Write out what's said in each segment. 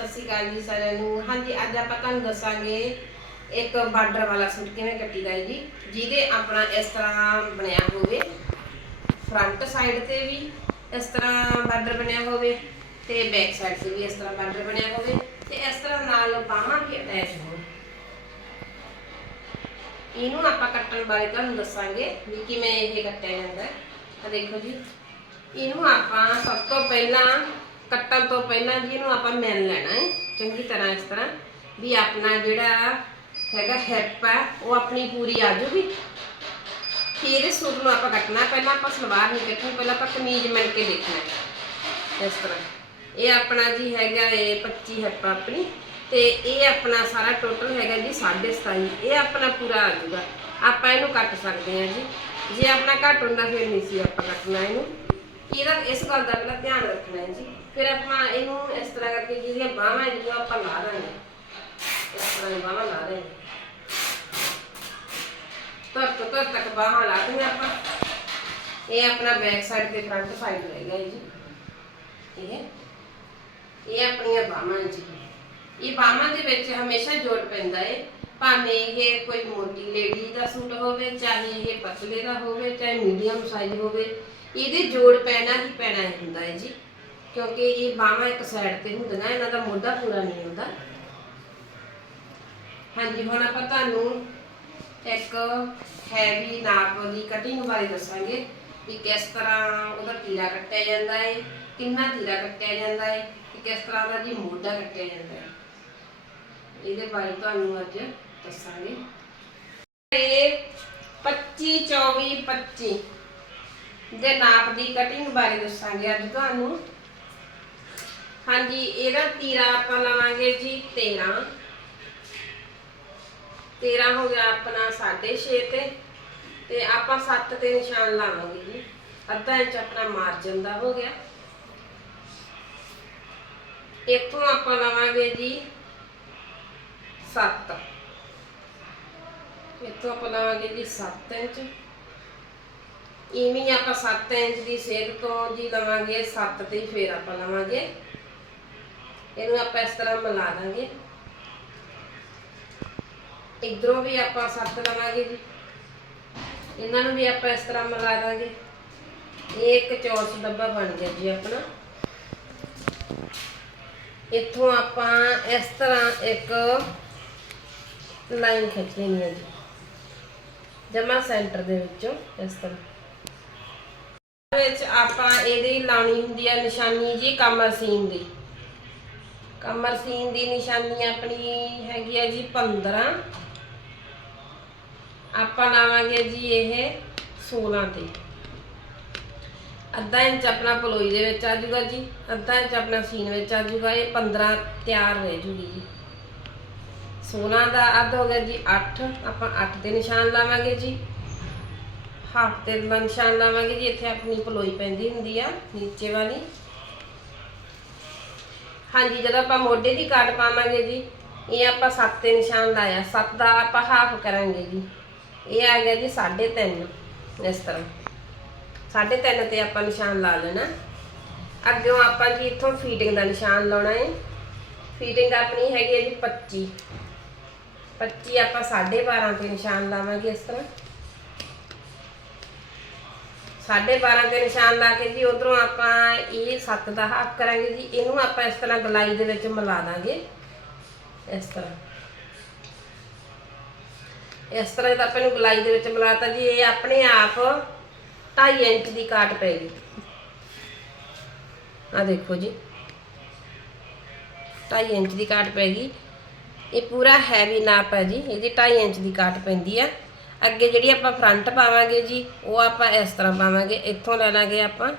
ਸਤਿ ਸ਼੍ਰੀ ਅਕਾਲ ਜੀ ਸਾਰਿਆਂ ਨੂੰ। ਹਾਂਜੀ, ਅੱਜ ਆਪਾਂ ਤੁਹਾਨੂੰ ਦੱਸਾਂਗੇ ਇੱਕ ਬਾਰਡਰ ਵਾਲਾ ਸੂਟ ਕਿਵੇਂ ਕੱਟੀਦਾ ਹੈ ਜੀ। ਜਿਹਦੇ ਆਪਣਾ ਇਸ ਤਰ੍ਹਾਂ ਬਣਿਆ ਹੋਵੇ। ਫਰੰਟ ਸਾਈਡ ਤੇ ਵੀ ਇਸ ਤਰ੍ਹਾਂ ਬਾਰਡਰ ਬਣਿਆ ਹੋਵੇ ਤੇ ਬੈਕ ਸਾਈਡ ਤੇ ਵੀ ਇਸ ਤਰ੍ਹਾਂ ਬਾਰਡਰ ਬਣਿਆ ਹੋਵੇ ਤੇ ਇਸ ਤਰ੍ਹਾਂ ਨਾਲ ਬਾਹਾਂ ਵੀ ਅਟੈਚ ਹੋਣ। ਇਹਨੂੰ ਆਪਾਂ ਕੱਟਣ ਬਾਰੇ ਤੁਹਾਨੂੰ ਦੱਸਾਂਗੇ ਵੀ ਕਿਵੇਂ ਇਹ ਕੱਟਿਆ ਜਾਂਦਾ ਹੈ। ਦੇਖੋ ਜੀ। ਇਹਨੂੰ ਆਪਾਂ ਸਭ ਤੋਂ ਪਹਿਲਾਂ ਕੱਟਣ ਤੋਂ ਪਹਿਲਾਂ ਜੀ ਇਹਨੂੰ ਆਪਾਂ ਮਿਲ ਲੈਣਾ ਹੈ। ਚੰਗੀ ਤਰ੍ਹਾਂ ਇਸ ਤਰ੍ਹਾਂ ਵੀ ਆਪਣਾ ਜਿਹੜਾ ਹੈਗਾ ਹੈਪ ਹੈ ਉਹ ਆਪਣੀ ਪੂਰੀ ਆ ਜਾਊਗੀ। ਫਿਰ ਇਸ ਸੂਟ ਨੂੰ ਆਪਾਂ ਕੱਟਣਾ। ਪਹਿਲਾਂ ਆਪਾਂ ਸਲਵਾਰ ਨਹੀਂ ਕੱਟਣੀ, ਪਹਿਲਾਂ ਆਪਾਂ ਕਮੀਜ਼ ਮਿਲ ਕੇ ਦੇਖਣਾ ਇਸ ਤਰ੍ਹਾਂ। ਇਹ ਆਪਣਾ ਜੀ ਹੈਗਾ ਇਹ 25 ਹੈਪ ਆਪਣੀ ਤੇ ਇਹ ਆਪਣਾ ਸਾਰਾ ਟੋਟਲ ਹੈਗਾ ਜੀ 27.5 ਇਹ ਆਪਣਾ ਪੂਰਾ ਆ ਜਾਊਗਾ। ਆਪਾਂ ਇਹਨੂੰ ਕੱਟ ਸਕਦੇ ਹਾਂ ਜੀ। ਜੇ ਆਪਣਾ ਘੱਟ ਹੁੰਦਾ, ਫਿਰ ਨਹੀਂ ਸੀ ਆਪਾਂ ਕੱਟਣਾ ਇਹਨੂੰ। ਇਹਦਾ ਇਸ ਗੱਲ ਦਾ ਪਹਿਲਾਂ ਧਿਆਨ ਰੱਖਣਾ ਹੈ ਜੀ। ਫਿਰ ਆਪਾਂ ਇਹਨੂੰ ਇਸ ਤਰ੍ਹਾਂ ਕਰਕੇ ਜਿਹੜੀਆਂ ਬਾਹਾਂ ਜਿਹੜੀਆਂ ਆਪਾਂ ਲਾ ਦਾਂਗੇ। ਇਸ ਤਰ੍ਹਾਂ ਬਾਹਾਂ ਲਾ ਦੇਂਗੇ। ਤਰ ਤਰ ਤੱਕ ਬਾਹਾਂ ਲਾ ਦਿੰਦੇ ਆਪਾਂ। ਇਹ ਆਪਣਾ ਬੈਕ ਸਾਈਡ ਤੇ ਫਰੰਟ ਸਾਈਡ ਰਹੇਗਾ ਇਹ ਜੀ ਇਹ ਇਹ ਆਪਣੀਆਂ ਬਾਹਾਂ ਜੀ। ਇਹ ਬਾਹਾਂ ਦੇ ਵਿੱਚ ਹਮੇਸ਼ਾ ਜੋੜ ਪੈਂਦਾ ਹੈ ਭਾਵੇਂ ਇਹ ਕੋਈ ਮੋਟੀ ਲੇਡੀ ਦਾ ਸੂਟ ਹੋਵੇ, ਚਾਹੇ ਇਹ ਪਤਲੇ ਦਾ ਹੋਵੇ, ਚਾਹੇ ਮੀਡੀਅਮ ਸਾਈਜ਼ ਹੋਵੇ, ਇਹਦੇ ਜੋੜ ਪੈਣਾ ਹੀ ਪੈਣਾ ਹੁੰਦਾ ਹੈ ਜੀ। ਕਿਉਂਕਿ ਇਹ ਬਾਹਾਂ ਇੱਕ ਸਾਈਡ ਤੇ ਹੁੰਦੀਆਂ, ਇਹਨਾਂ ਦਾ ਮੋਢਾ ਪੂਰਾ ਨਹੀਂ ਹੁੰਦਾ। ਹਾਂਜੀ, ਹੁਣ ਆਪਾਂ ਤੁਹਾਨੂੰ ਇੱਕ ਹੈਵੀ ਨਾਪ ਦੀ ਕਟਿੰਗ ਬਾਰੇ ਦੱਸਾਂਗੇ ਵੀ ਕਿਸ ਤਰ੍ਹਾਂ ਉਹਦਾ ਤੀਰਾ ਕੱਟਿਆ ਜਾਂਦਾ ਹੈ ਕਿੰਨਾ ਤੀਰਾ ਕੱਟਿਆ ਜਾਂਦਾ ਹੈ ਤੇ ਕਿਸ ਤਰ੍ਹਾਂ ਦਾ ਜੀ ਮੋਢਾ ਕੱਟਿਆ ਜਾਂਦਾ ਹੈ ਇਹਦੇ ਬਾਰੇ ਤੁਹਾਨੂੰ ਅੱਜ ਦੱਸਾਂਗੇ। ਇਹ 25 24 25 ਦੇ ਨਾਪ ਦੀ ਕਟਿੰਗ ਬਾਰੇ ਦੱਸਾਂਗੇ ਅੱਜ ਤੁਹਾਨੂੰ। ਹਾਂਜੀ, ਇਹਦਾ ਤੀਰਾ ਆਪਾਂ ਲਵਾਂਗੇ ਜੀ 13 13 ਹੋ ਗਿਆ ਆਪਣਾ 6.5 ਤੇ ਤੇ ਆਪਾਂ 7 ਤੇ ਨਿਸ਼ਾਨ ਲਾਵਾਂਗੇ ਜੀ। ਅੱਧਾ ਇੰਚ ਆਪਣਾ ਮਾਰਜਨ ਦਾ ਹੋ ਗਿਆ। ਇੱਥੋਂ ਆਪਾਂ ਲਵਾਂਗੇ ਜੀ 7 ਇੱਥੋਂ ਆਪਾਂ ਲਵਾਂਗੇ ਜੀ 7 ਇੰਚ। ਇਵੇਂ ਆਪਾਂ 7 ਇੰਚ ਦੀ ਸੇਧ ਤੋਂ ਜੀ ਲਵਾਂਗੇ 7 ਤੇ ਹੀ ਫੇਰ ਆਪਾਂ ਲਵਾਂਗੇ ਇਹਨੂੰ ਆਪਾਂ ਇਸ ਤਰ੍ਹਾਂ ਮਿਲਾ ਦਾਂਗੇ। ਇਧਰੋਂ ਵੀ ਆਪਾਂ 7 ਲਵਾਂਗੇ ਜੀ। ਇਹਨਾਂ ਨੂੰ ਵੀ ਆਪਾਂ ਇਸ ਤਰ੍ਹਾਂ ਮਿਲਾ ਦਾਂਗੇ। ਇਹ ਇੱਕ ਚੌਰਸ ਡੱਬਾ ਬਣ ਗਿਆ ਜੀ ਆਪਣਾ। ਇੱਥੋਂ ਆਪਾਂ ਇਸ ਤਰ੍ਹਾਂ ਇੱਕ ਲਾਈਨ ਖਿੱਚ ਲੈਣੀ ਹੈ ਜੀ। ਜਮਾ ਸੈਂਟਰ ਦੇ ਵਿੱਚੋਂ ਇਸ ਤਰ੍ਹਾਂ। ਵਿੱਚ ਆਪਾਂ ਇਹਦੀ ਲਾਣੀ ਹੁੰਦੀ ਹੈ ਨਿਸ਼ਾਨੀ ਜੀ, ਕਮਰ ਸੀਨ ਦੀ। ਕਮਰ ਸੀਨ ਦੀ ਨਿਸ਼ਾਨੀ ਆਪਣੀ ਹੈਗੀ ਹੈ ਜੀ 15 ਆਪਾਂ ਲਾਵਾਂਗੇ ਜੀ ਇਹ 16 ਤੇ। ਅੱਧਾ ਇੰਚ ਆਪਣਾ ਪਲੋਈ ਦੇ ਵਿੱਚ ਆ ਜਾਊਗਾ ਜੀ, ਅੱਧਾ ਇੰਚ ਆਪਣਾ ਸੀਨ ਵਿੱਚ ਆ ਜਾਊਗਾ ਇਹ 15 ਤਿਆਰ ਰਹਿ ਜੂਗੀ ਜੀ। 16 ਦਾ ਅੱਧ ਹੋ ਗਿਆ ਜੀ 8 ਆਪਾਂ 8 ਦੇ ਨਿਸ਼ਾਨ ਲਾਵਾਂਗੇ ਜੀ। ਹਾਫ ਤੇ ਨਿਸ਼ਾਨ ਲਾਵਾਂਗੇ ਜੀ, ਇੱਥੇ ਆਪਣੀ ਪਲੋਈ ਪੈਂਦੀ ਹੁੰਦੀ ਆ, ਨੀਚੇ ਵਾਲੀ। ਹਾਂਜੀ, ਜਦੋਂ ਆਪਾਂ ਮੋਢੇ ਦੀ ਕਾਟ ਪਾਵਾਂਗੇ ਜੀ, ਇਹ ਆਪਾਂ 7 ਤੇ ਨਿਸ਼ਾਨ ਲਾਇਆ 7 ਦਾ ਆਪਾਂ ਹਾਫ ਕਰਾਂਗੇ ਜੀ। ਇਹ ਆ ਗਿਆ ਜੀ 3.5 ਇਸ ਤਰ੍ਹਾਂ। 3.5 ਤੇ ਆਪਾਂ ਨਿਸ਼ਾਨ ਲਾ ਲੈਣਾ। ਅੱਗੇ ਆਪਾਂ ਜੀ ਇੱਥੋਂ ਫੀਟਿੰਗ ਦਾ ਨਿਸ਼ਾਨ ਲਾਉਣਾ ਹੈ ਫੀਟਿੰਗ ਆਪਣੀ ਹੈਗੀ ਹੈ ਜੀ 25 25 ਆਪਾਂ 12.5 ਤੇ ਨਿਸ਼ਾਨ ਲਾਵਾਂਗੇ ਇਸ ਤਰ੍ਹਾਂ। 12.5 ਤੇ ਨਿਸ਼ਾਨ ਲਾ ਕੇ ਜੀ, ਉਧਰੋਂ ਆਪਾਂ ਇਹ 7 ਦਾ ਹਾਫ ਕਰਾਂਗੇ ਜੀ, ਇਹਨੂੰ ਆਪਾਂ ਇਸ ਤਰ੍ਹਾਂ ਗਲਾਈ ਦੇ ਵਿੱਚ ਮਿਲਾ ਦਾਂਗੇ। ਇਸ ਤਰ੍ਹਾਂ। ਇਸ ਤਰ੍ਹਾਂ ਤਾਂ ਆਪਾਂ ਨੂੰ ਗਲਾਈ ਦੇ ਵਿੱਚ ਮਿਲਾਤਾ ਜੀ, ਇਹ ਆਪਣੇ ਆਪ 2.5 ਇੰਚ ਦੀ ਕਾਟ ਪੈਗੀ ਆ ਦੇਖੋ ਜੀ। 2.5 ਇੰਚ ਦੀ ਕਾਟ ਪੈਗੀ ਇਹ ਪੂਰਾ ਹੈਵੀ ਨਾਪ ਹੈ ਜੀ, ਇਹਦੀ 2.5 ਇੰਚ ਦੀ ਕਾਟ ਪੈਂਦੀ ਆ ਅੱਗੇ ਜਿਹੜੀ ਆਪਾਂ ਫਰੰਟ ਪਾਵਾਂਗੇ ਜੀ, ਉਹ ਆਪਾਂ ਇਸ ਤਰ੍ਹਾਂ ਪਾਵਾਂਗੇ, ਇੱਥੋਂ ਲੈ ਲਾਂਗੇ ਆਪਾਂ।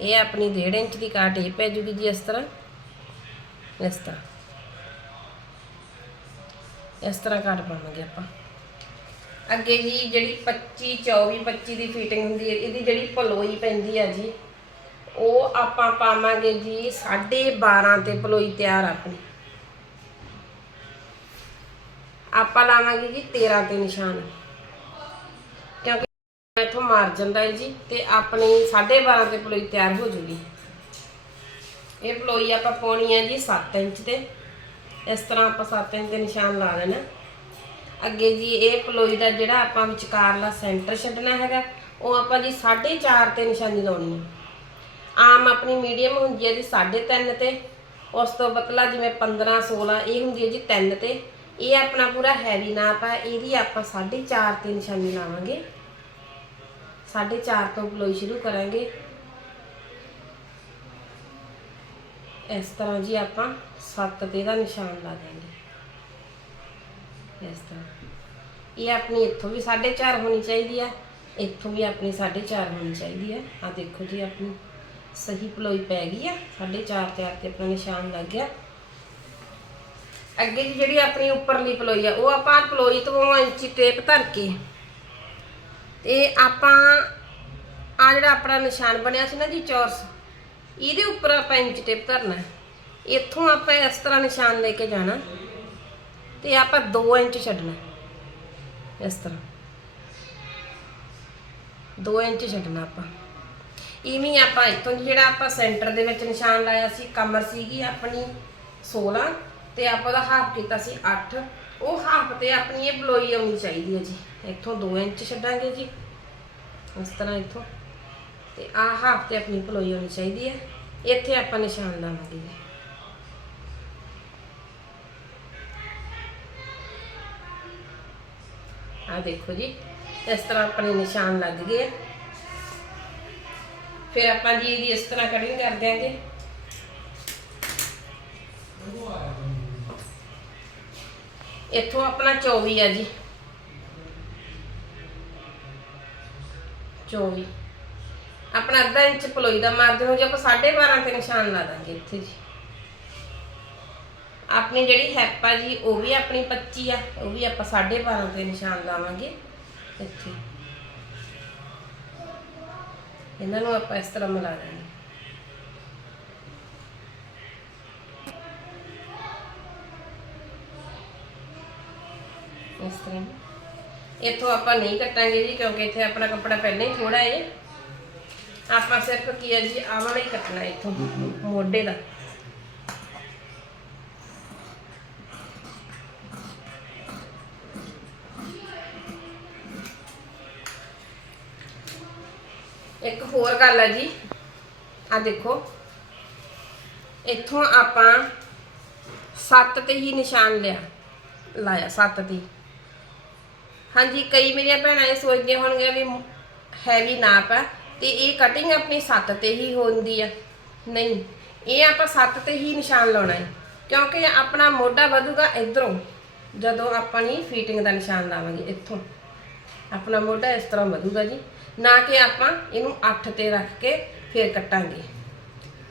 ਇਹ ਆਪਣੀ 1.5 ਇੰਚ ਦੀ ਕਾਟ ਇਹ ਪੈ ਜੂਗੀ ਜੀ ਇਸ ਤਰ੍ਹਾਂ। ਇਸ ਤਰ੍ਹਾਂ। ਇਸ ਤਰ੍ਹਾਂ ਕਾਟ ਪਾਵਾਂਗੇ ਆਪਾਂ। ਅੱਗੇ ਜੀ ਜਿਹੜੀ 25 24 25 ਦੀ ਫਿਟਿੰਗ ਹੁੰਦੀ ਹੈ, ਇਹਦੀ ਜਿਹੜੀ ਪਲੋਈ ਪੈਂਦੀ ਆ ਜੀ, ਉਹ ਆਪਾਂ ਪਾਵਾਂਗੇ ਜੀ 12.5 ਤੇ ਪਲੋਈ ਤਿਆਰ ਆਪਣੀ। ਆਪਾਂ ਲਾਵਾਂਗੇ ਜੀ 13 ਤੇ ਨਿਸ਼ਾਨ। ਇੱਥੋਂ ਮਾਰਜਨ ਦਾ ਹੈ ਜੀ ਤੇ ਆਪਣੀ 12.5 ਤੇ ਪਲੋਈ ਤਿਆਰ ਹੋ ਜੂਗੀ। ਇਹ ਪਲੋਈ ਆਪਾਂ ਪਾਉਣੀ ਹੈ ਜੀ 7 ਇੰਚ ਤੇ। ਇਸ ਤਰ੍ਹਾਂ ਆਪਾਂ 7 ਇੰਚ ਦੇ ਨਿਸ਼ਾਨ ਲਾ ਲੈਣਾ। ਅੱਗੇ ਜੀ ਇਹ ਪਲੋਈ ਦਾ ਜਿਹੜਾ ਆਪਾਂ ਵਿਚਕਾਰਲਾ ਸੈਂਟਰ ਛੱਡਣਾ ਹੈਗਾ, ਉਹ ਆਪਾਂ ਜੀ 4.5 ਤੇ ਨਿਸ਼ਾਨੀ ਲਾਉਣੀ ਹੈ। ਆਮ ਆਪਣੀ ਮੀਡੀਅਮ ਹੁੰਦੀ ਹੈ ਜੀ 3.5 ਤੇ। ਉਸ ਤੋਂ ਪਤਲਾ ਜਿਵੇਂ 15 16 ਇਹ ਹੁੰਦੀ ਹੈ ਜੀ 3 ਤੇ। ਇਹ ਆਪਣਾ ਪੂਰਾ ਹੈਵੀ ਨਾਪ ਹੈ, ਇਹਦੀ ਆਪਾਂ 4.5 ਤੇ ਨਿਸ਼ਾਨੀ ਲਾਵਾਂਗੇ। 4.5 ਤੋਂ ਪਲੋਈ ਸ਼ੁਰੂ ਕਰਾਂਗੇ। ਇਸ ਤਰ੍ਹਾਂ ਜੀ ਆਪਾਂ 7 ਤੇ ਦਾ ਨਿਸ਼ਾਨ ਲਾ ਦਾਂਗੇ ਇਸ ਤਰ੍ਹਾਂ। ਇਹ ਆਪਣੀ ਇੱਥੋਂ ਵੀ 4.5 ਹੋਣੀ ਚਾਹੀਦੀ ਆ, ਇੱਥੋਂ ਵੀ ਆਪਣੀ 4.5 ਹੋਣੀ ਚਾਹੀਦੀ ਆ। ਆ ਦੇਖੋ ਜੀ ਆਪਣੀ ਸਹੀ ਪਲੋਈ ਪੈ ਗਈ ਆ 4.5 ਤੇ ਆ ਤੇ ਆਪਣਾ ਨਿਸ਼ਾਨ ਲੱਗ ਗਿਆ। ਅੱਗੇ ਜੀ ਜਿਹੜੀ ਆਪਣੀ ਉੱਪਰਲੀ ਪਲੋਈ ਆ, ਉਹ ਆਪਾਂ ਪਲੋਈ ਤੋਂ ਇੰਚੀ ਟੇਪ ਧਰ ਕੇ ਤੇ ਆਪਾਂ ਆ ਜਿਹੜਾ ਆਪਣਾ ਨਿਸ਼ਾਨ ਬਣਿਆ ਸੀ ਨਾ ਜੀ ਚੌਰਸ, ਇਹਦੇ ਉੱਪਰ ਆਪਾਂ ਇੰਚ ਟੇਪ ਧਰਨਾ ਇੱਥੋਂ ਆਪਾਂ ਇਸ ਤਰ੍ਹਾਂ ਨਿਸ਼ਾਨ ਲੈ ਕੇ ਜਾਣਾ ਤੇ ਆਪਾਂ 2 ਇੰਚ ਛੱਡਣਾ ਇਸ ਤਰ੍ਹਾਂ। 2 ਇੰਚ ਛੱਡਣਾ ਆਪਾਂ। ਇਵੇਂ ਆਪਾਂ ਇੱਥੋਂ ਜਿਹੜਾ ਆਪਾਂ ਸੈਂਟਰ ਦੇ ਵਿੱਚ ਨਿਸ਼ਾਨ ਲਾਇਆ ਸੀ, ਕਮਰ ਸੀਗੀ ਆਪਣੀ 16 ਤੇ ਆਪਾਂ ਉਹਦਾ ਹਾਫ ਕੀਤਾ ਸੀ 8 ਉਹ ਹਾਫ ਤੇ ਆਪਣੀ ਇਹ ਬਲੋਈ ਆਉਣੀ ਚਾਹੀਦੀ ਹੈ ਜੀ। ਇੱਥੋਂ 2 ਇੰਚ ਛੱਡਾਂਗੇ ਜੀ। ਇਸ ਤਰ੍ਹਾਂ ਇੱਥੋਂ। ਤੇ ਆਹ ਹਾਫ ਤੇ ਆਪਣੀ ਪਲੋਈ ਹੋਣੀ ਚਾਹੀਦੀ ਹੈ। ਇੱਥੇ ਆਪਾਂ ਨਿਸ਼ਾਨ ਲਾਵਾਂਗੇ ਜੀ। ਆ ਦੇਖੋ ਜੀ, ਇਸ ਤਰ੍ਹਾਂ ਆਪਣੇ ਨਿਸ਼ਾਨ ਲੱਗ ਗਏ ਆ। ਫਿਰ ਆਪਾਂ ਜੀ ਇਹਦੀ ਇਸ ਤਰ੍ਹਾਂ ਕਟਿੰਗ ਕਰ ਦਿਆਂਗੇ। ਇੱਥੋਂ ਆਪਣਾ 24 ਆ ਜੀ। 24 ਆਪਣਾ ਅੱਧਾ ਇੰਚ ਪਲੋਈ ਦਾ ਮਾਰਜਨ ਹੋ ਜੀ ਆਪਾਂ 12.5 ਤੇ ਨਿਸ਼ਾਨ ਲਾ ਦਾਂਗੇ ਇੱਥੇ ਜੀ। ਆਪਣੀ ਜਿਹੜੀ ਹੈਪ ਆ ਜੀ, ਉਹ ਵੀ ਆਪਣੀ 25 ਆ, ਉਹ ਵੀ ਆਪਾਂ 12.5 ਤੇ ਨਿਸ਼ਾਨ ਲਾਵਾਂਗੇ ਇੱਥੇ। ਇਹਨਾਂ ਨੂੰ ਆਪਾਂ ਇਸ ਤਰ੍ਹਾਂ ਮਿਲਾ ਦਾਂਗੇ ਇਸ ਤਰ੍ਹਾਂ। ਇੱਥੋਂ ਆਪਾਂ ਨਹੀਂ ਕੱਟਾਂਗੇ ਜੀ, ਕਿਉਂਕਿ ਇੱਥੇ ਆਪਣਾ ਕੱਪੜਾ ਪਹਿਲਾਂ ਹੀ ਥੋੜਾ ਹੈ ਆਪਾਂ ਸਿਰਫ ਕੀ ਹੈ ਜੀ ਆਹ ਵਾਲਾ ਹੀ ਕੱਟਣਾ ਇੱਥੋਂ, ਮੋਢੇ ਦਾ। ਇੱਕ ਹੋਰ ਗੱਲ ਹੈ ਜੀ, ਆ ਦੇਖੋ। ਇੱਥੋਂ ਆਪਾਂ 7 ਤੇ ਹੀ ਨਿਸ਼ਾਨ ਲਿਆ, ਲਾਇਆ 7 ਤੇ ਹਾਂਜੀ, ਕਈ ਮੇਰੀਆਂ ਭੈਣਾਂ ਇਹ ਸੋਚਦੀਆਂ ਹੋਣਗੀਆਂ ਵੀ ਹੈਵੀ ਨਾਪ ਹੈ ਤੇ ਇਹ ਕਟਿੰਗ ਆਪਣੀ ਸੱਤ ਤੇ ਹੀ ਹੁੰਦੀ ਆ। ਨਹੀਂ, ਇਹ ਆਪਾਂ ਸੱਤ ਤੇ ਹੀ ਨਿਸ਼ਾਨ ਲਾਉਣਾ ਹੈ, ਕਿਉਂਕਿ ਆਪਣਾ ਮੋਢਾ ਵਧੂਗਾ ਇਧਰੋਂ, ਜਦੋਂ ਆਪਾਂ ਆਪਣੀ ਫਿਟਿੰਗ ਦਾ ਨਿਸ਼ਾਨ ਲਾਵਾਂਗੇ ਇੱਥੋਂ। ਆਪਣਾ ਮੋਢਾ ਇਸ ਤਰ੍ਹਾਂ ਵਧੂਗਾ ਜੀ, ਨਾ ਕਿ ਆਪਾਂ ਇਹਨੂੰ 8 ਤੇ ਰੱਖ ਕੇ ਫਿਰ ਕੱਟਾਂਗੇ।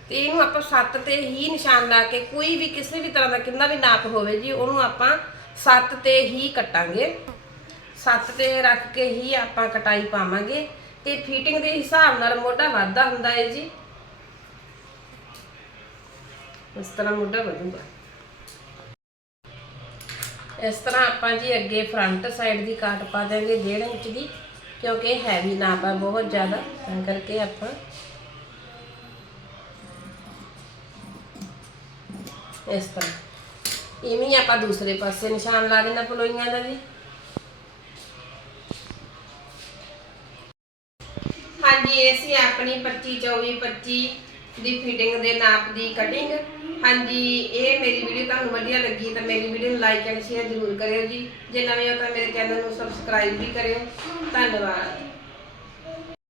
ਤੇ ਇਹਨੂੰ ਆਪਾਂ 7 ਤੇ ਹੀ ਨਿਸ਼ਾਨ ਲਾ ਕੇ ਕੋਈ ਵੀ ਕਿਸੇ ਵੀ ਤਰ੍ਹਾਂ ਦਾ ਕਿੰਨਾ ਵੀ ਨਾਪ ਹੋਵੇ ਜੀ, ਉਹਨੂੰ ਆਪਾਂ 7 ਤੇ ਹੀ ਕੱਟਾਂਗੇ। ਸੱਤ ਤੇ ਰੱਖ ਕੇ ਹੀ ਆਪਾਂ ਕਟਾਈ ਪਾਵਾਂਗੇ ਤੇ ਫਿਟਿੰਗ ਦੇ ਹਿਸਾਬ ਨਾਲ ਮੋਢਾ ਵੱਧਦਾ ਹੁੰਦਾ ਹੈ ਜੀ। ਇਸ ਤਰ੍ਹਾਂ ਮੋਢਾ ਵਧੂਗਾ। ਇਸ ਤਰ੍ਹਾਂ ਆਪਾਂ ਜੀ ਅੱਗੇ ਫਰੰਟ ਸਾਈਡ ਦੀ ਕਾਟ ਪਾ ਦਾਂਗੇ 1.5 ਇੰਚ ਦੀ, ਕਿਉਂਕਿ ਹੈਵੀ ਨਾਪ ਹੈ ਬਹੁਤ ਜ਼ਿਆਦਾ, ਤਾਂ ਕਰਕੇ ਆਪਾਂ ਇਸ ਤਰ੍ਹਾਂ। ਇਵੇਂ ਆਪਾਂ ਦੂਸਰੇ ਪਾਸੇ ਨਿਸ਼ਾਨ ਲਾ ਦੇਣਾ ਪਲੋਈਆਂ ਦਾ ਜੀ। ਹਾਂਜੀ, ਇਹ ਸੀ ਆਪਣੀ 25 24 25 ਦੀ ਫਿਟਿੰਗ ਦੇ ਨਾਪ ਦੀ ਕਟਿੰਗ ਹਾਂਜੀ, ਇਹ ਮੇਰੀ ਵੀਡੀਓ ਤੁਹਾਨੂੰ ਵਧੀਆ ਲੱਗੀ ਤਾਂ ਮੇਰੀ ਵੀਡੀਓ ਨੂੰ ਲਾਈਕ ਐਂਡ ਸ਼ੇਅਰ ਜ਼ਰੂਰ ਕਰਿਓ ਜੀ। ਜੇ ਨਵੇਂ ਹੋ ਤਾਂ ਮੇਰੇ ਚੈਨਲ ਨੂੰ ਸਬਸਕ੍ਰਾਈਬ ਵੀ ਕਰਿਓ। ਧੰਨਵਾਦ।